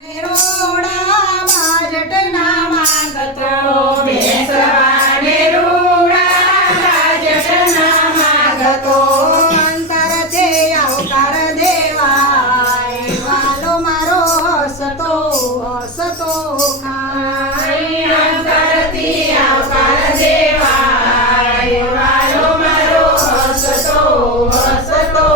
રોડામાં જટના માંગતો બેસવાને રૂડામાં જટના માંગતો અંતર છે અવતાર દેવાય વાલો મારો હસતો હસતો ખાય અંતરથી આવકાર દેવાય વાલો મારો હસતો હસતો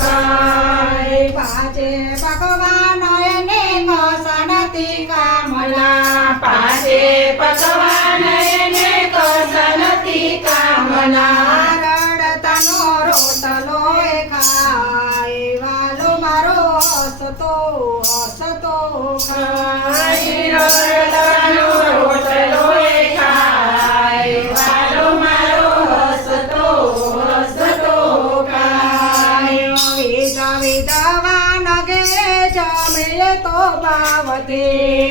ખાય પાંચે ભગવાન એને કસનતી કામના પાંચે પકવાન એને કસનતી કામના રડતાનો રોટલો એ ખાય વાલો મારો હસતો હસતો ખાય રડતાનો રોટલો એ ખાય વાલો મારો હસતો હસતો ખાય વિધવાન ઘેરે જમે તો પાવતી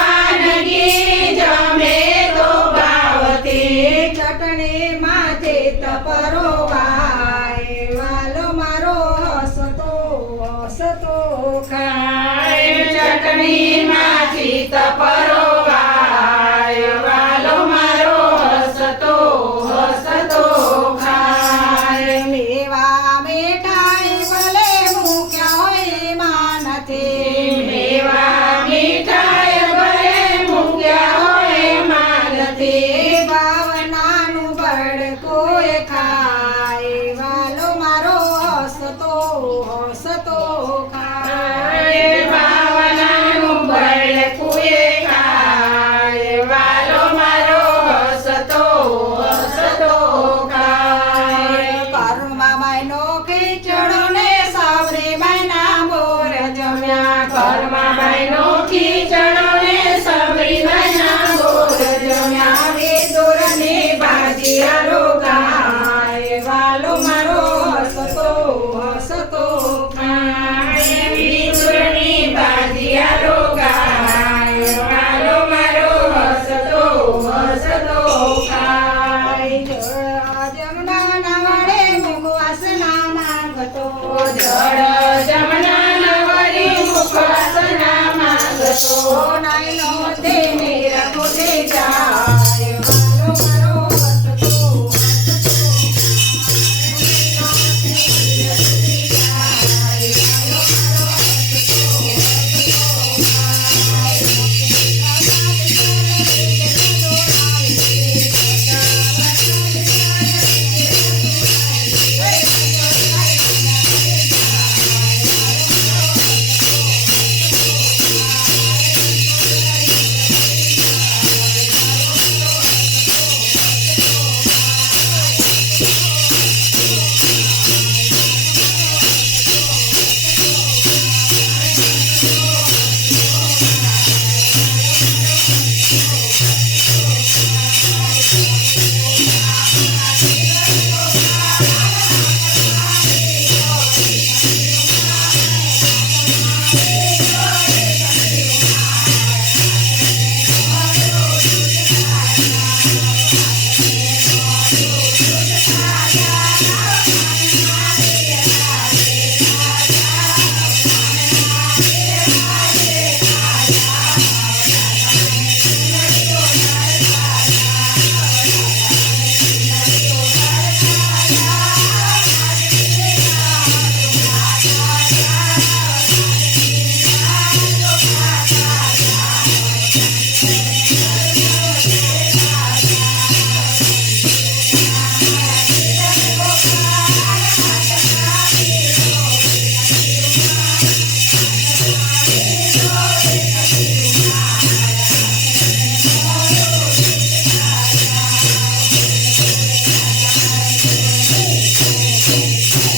વિધવાનગી જમે તો ભાવતી ચટણી માથે તપરોવાય વાલો મારો હસતો હસતો ખાય ચટણીમાંથી તપરો વાય વાલો મારો હસતો હસતો ખાય મેવા મીઠાઈ ભલે મૂક્યા હોય માં નથી મેવા મીઠાઈ ભલે મૂક્યા હોય માનથી ભાવનાનું બળકું એ ખાય વાલો મારો હસતો હસતો ખાય ભાવનાનું બળકું એ ખાય વાલો મારો હસતો હસતો ખાય કર્મમાં માયનો ખીચડો ને સાવરી માયના મોર જમ્યા ઘરમાં બાઈનો ખીચડો ને સબરી બના બોર જમ્યા વિદુરની ભાજીયારો ગાય વાલો મારો હસતો હસતો ખાય વિદુરની ભાજીયારો ગાય વાલો મારો હસતો હસતો ખાય જમના નવાડે મુખવાસના માંગતો જળ જમના નવરી મુખવાસના માંગતો નાઈનો તે